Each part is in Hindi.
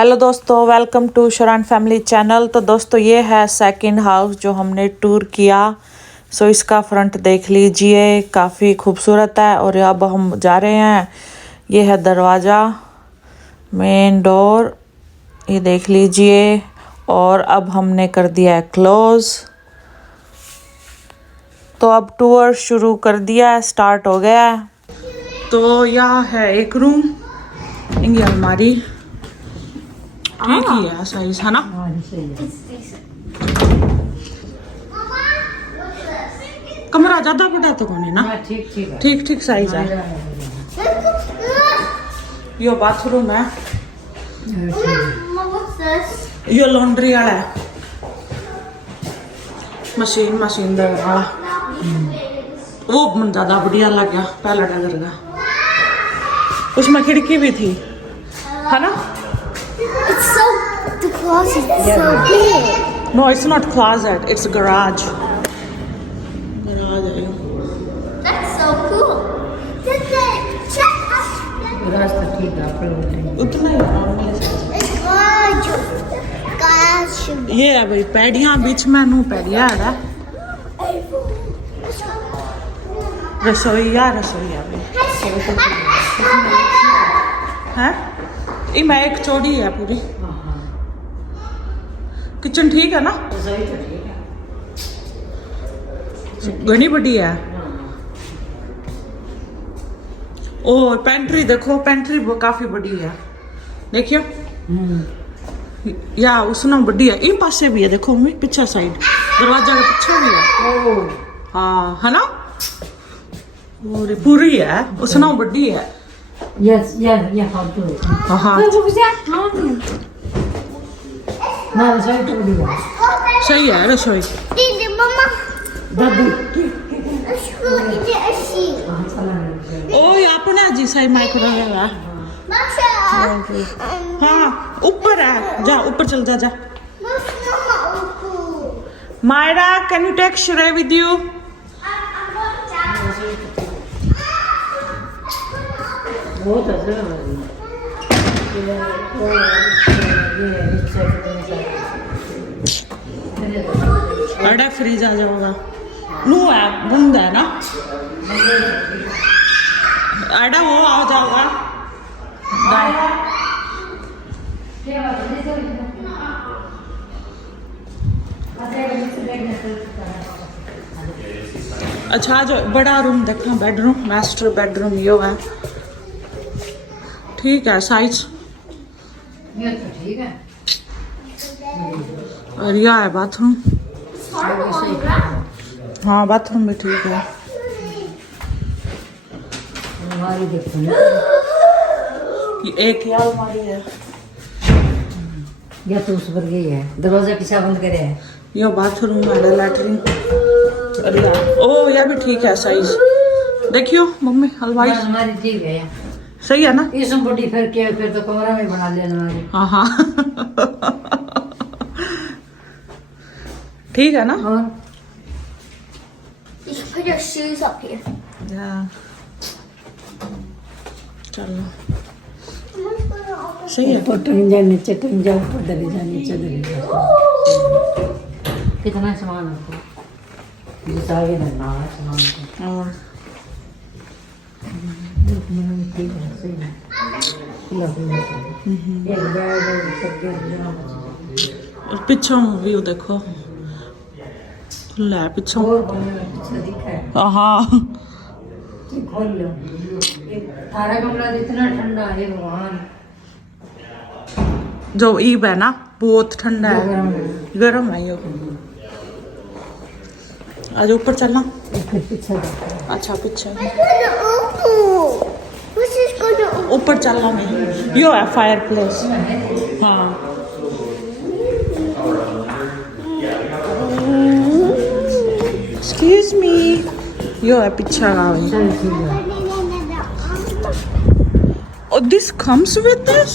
हेलो दोस्तों, welcome to Sheran family channel. तो दोस्तों ये है सेकंड हाउस जो हमने टूर किया। सो इसका फ्रंट देख लीजिए, काफ़ी खूबसूरत है। और अब हम जा रहे हैं, ये है दरवाज़ा, मेन डोर, ये देख लीजिए। और अब हमने कर दिया है क्लोज़। तो अब टूर शुरू कर दिया है, स्टार्ट हो गया है। तो यह है एक रूम, ये अलमारी ठीक ही है, साइज है ना। कमरा ज्यादा बड़ा तो नहीं ना, ठीक ठीक साइज है। यो बाथरूम है, यो लॉन्ड्री वाला है, मशीन वाला। वो ज्यादा बढ़िया लग गया, पहला डगर का। उसमें खिड़की भी थी, है ना। The closet is so big. No, it's not closet. It's garage. Garage है ये। That's so cool. रास्ता ठीक है, आप लोग उतना ही It's garage. Garage. ये है भाई पैडियां, बीच में नू पैडिया है। रसोई भाई है। इमें एक चौड़ी है पूरी। किचन ठीक है ना, घनी बड़ी है। और पेंट्री देखो, पेंट्री वो काफी बड़ी है, देखियो। या उसना बड़ी है, इन पासे भी है, देखो मम्मी पीछे साइड, दरवाजा के पीछे भी है। हाँ है ना, और पूरी है, उसना बड़ी है। Yes, how to do it. हाँ ना रसोई तो बड़ी है। सही है रसोई। Didi, mama. दादी Is it a sheet? ओ अपना जी सही माइक्रोवेव है। Masha. हाँ ऊपर है, जा ऊपर चल जा। Mama. Myra, can you take Shrey with you? बहुत अच्छा है। अरे फ्रीज आ जाओगा, नू है बंद है ना। अरे वो आ जाओगा। अच्छा जो बड़ा रूम देखना, बेडरूम, मास्टर बेडरूम यो है, ठीक है साइज। ये तो ठीक है। और यह है बाथरूम। हाँ बाथरूम भी ठीक है। हमारी देखो ये एक ही अलमारी है, या तो उस पर गई है, दरवाजा पीछा बंद करे है। ये बाथरूम है, लैट्रिन। अरे यार, ओ यह भी ठीक है साइज, देखियो मम्मी अलमारी हमारी ठीक है, सही है ना। इसमें बड़ी फिर तो कमरा में बना लिया हमारी। हाँ ठीक है ना। और You should put your shoes up here. चलो सही है। ऊपर टंग जा, नीचे टंग जा, ऊपर दबे जा, नीचे दबे जा। कितना सामान आपको जिस आगे धरना है सामान को। और ठीक है, सही है। एक बेड सब और पीछे व्यू देखो, खुला है पीछे। और पीछे दिखा है। हाँ खोल लो, थारा कमरा इतना ठंडा है भगवान। जो ईब है ना बहुत ठंडा है, गर्म है यो। आज ऊपर चलना। पीछे अच्छा पीछे What's this going to open? ऊपर चलना नहीं, यो है फायर प्लेस। हाँ एक्सक्यूज मी, यो है पीछे का भाई। Oh, this comes with this?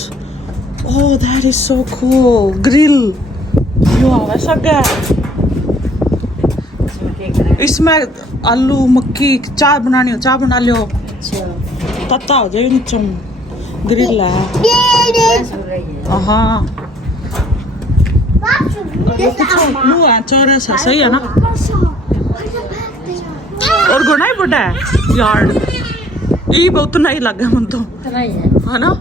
Oh, that is so cool. Grill. यो वैसा क्या है? इसमें आलू मक्की चाय बनानी हो, चाय बना लियो। तत्ता हो जाए नीचे, ग्रिल है। हाँ Baksha, this is Amma. नु है चौरस है सही है ना Baksha, where's the back there? और घना ही बड़ा है यार्ड ये बहुत नहीं लगा मन तो इतना ही है। है ना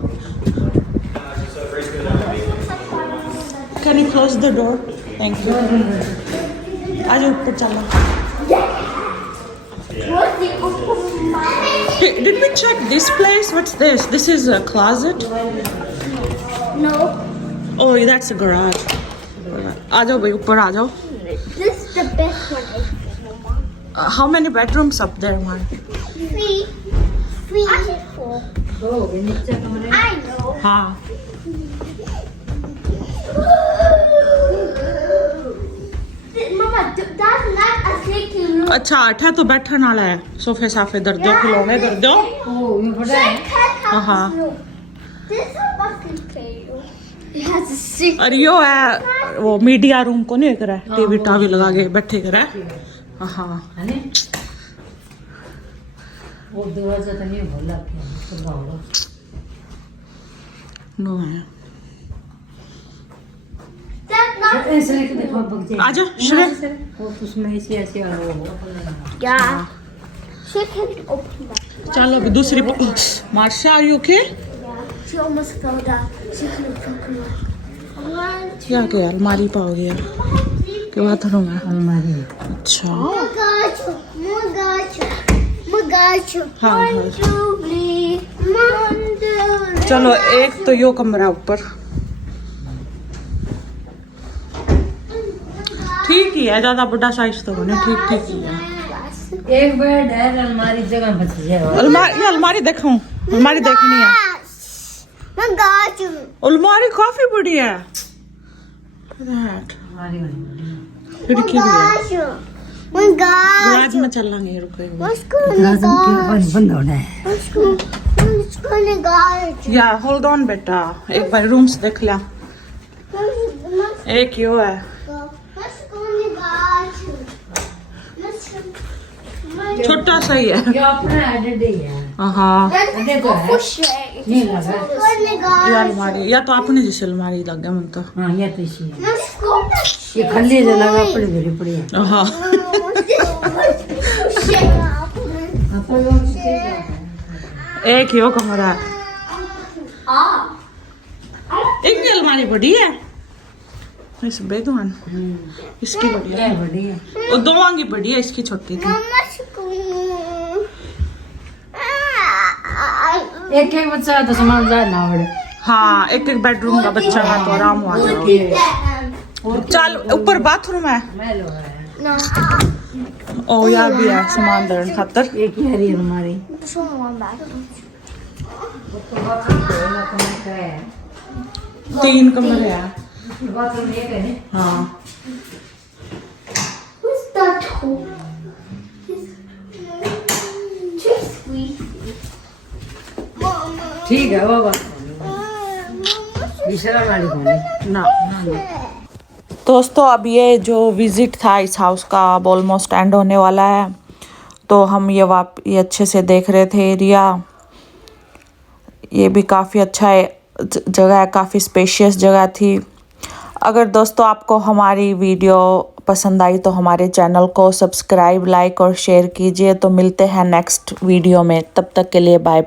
can you close the door thank you आज ऊपर चलो What's the open mouth? Hey, did we check this place? What's this? This is a closet. No, Oh, that's a garage. आ जाओ भाई ऊपर आ जाओ. this is the best one I think, Mama. How many bedrooms up there, man? 3. 3 is 4. तो ये नीचे कमरे I know. हाँ. Mama, that's not a sleeping room. अच्छा आठा तो बैठने वाला है. सोफे साफे दर दो खिलौने दर दो. ओ ये बड़ा है। Cat house Uh-huh. room. This is a fucking playroom. It has a secret. और यो है वो मीडिया रूम को नहीं करा है. टीवी टावी लगा के बैठे करा है. हाँ. है ने वो दरवाजा तो नहीं खोला तो बाहर नो है. That's not. ऐसे लेके देखो बग आ जाओ श्रेय. वो उसमें ऐसे ऐसे आ रहा होगा Yeah. She can't open that. चलो अभी दूसरी Marsha are you okay? Yeah. She almost fell down. She couldn't open that. One, two. क्या क्या अलमारी पाओगे यार? के बाथरूम है. अलमारी अच्छा. Magacho. हाँ, हाँ. 1, 2, 3. 1, 2. चलो एक तो यो कमरा ऊपर ठीक ही है. ज्यादा बड़ा साइज तो बने ठीक ठीक ही है. एक बेड है अलमारी जगह बच जाए ये अलमारी देखूं. अलमारी देखनी है. Magacho. अलमारी काफी बड़ी है. अलमारी खिड़की भी है. Magacho. गैराज में चलेंगे. रुको एक बार. Let's go in the garage. बंद होना है Let's go in the garage. या होल्ड ऑन बेटा. एक बार रूम्स देख लिया. Let's एक यो है. go in the garage. Let's go. छोटा सा ही है. ये अपना एडेड ही है हाँ. अरे तो है नहीं लगा Let's go in the ये garage. अलमारी या तो आपने जैसे अलमारी लग गया मन तो. हाँ ये तो इसी है Let's go. ये खल्ली जो लगा पड़ी मेरी पड़ी है हाँ. एक यो कमरा है. एक भी अलमारी बड़ी है. इस बेदवान इसकी बड़ी है. ये बड़ी है और दो वांगी बड़ी है. इसकी छोटी थी. एक एक बच्चा है तो सामान जाए ना बड़े हाँ एक एक बेडरूम का बच्चा है तो आराम हुआ जाओ. चल ऊपर बाथरूम है. मैं लो है ओ यार भी है सामान दरन खातर. एक ही हरी अलमारी तीन कमरे हैं. बाथरूम एक है ने हाँ. Who's that hole? Too squeaky. Mama. ठीक है वो बात दूसरा वाली कौन ना. दोस्तों अब ये जो विजिट था इस हाउस का अब ऑलमोस्ट एंड होने वाला है. तो हम ये अच्छे से देख रहे थे एरिया. ये भी काफ़ी अच्छा है जगह है. काफ़ी स्पेशियस जगह थी. अगर दोस्तों आपको हमारी वीडियो पसंद आई तो हमारे चैनल को सब्सक्राइब लाइक और शेयर कीजिए. तो मिलते हैं नेक्स्ट वीडियो में. तब तक के लिए बाय बाय.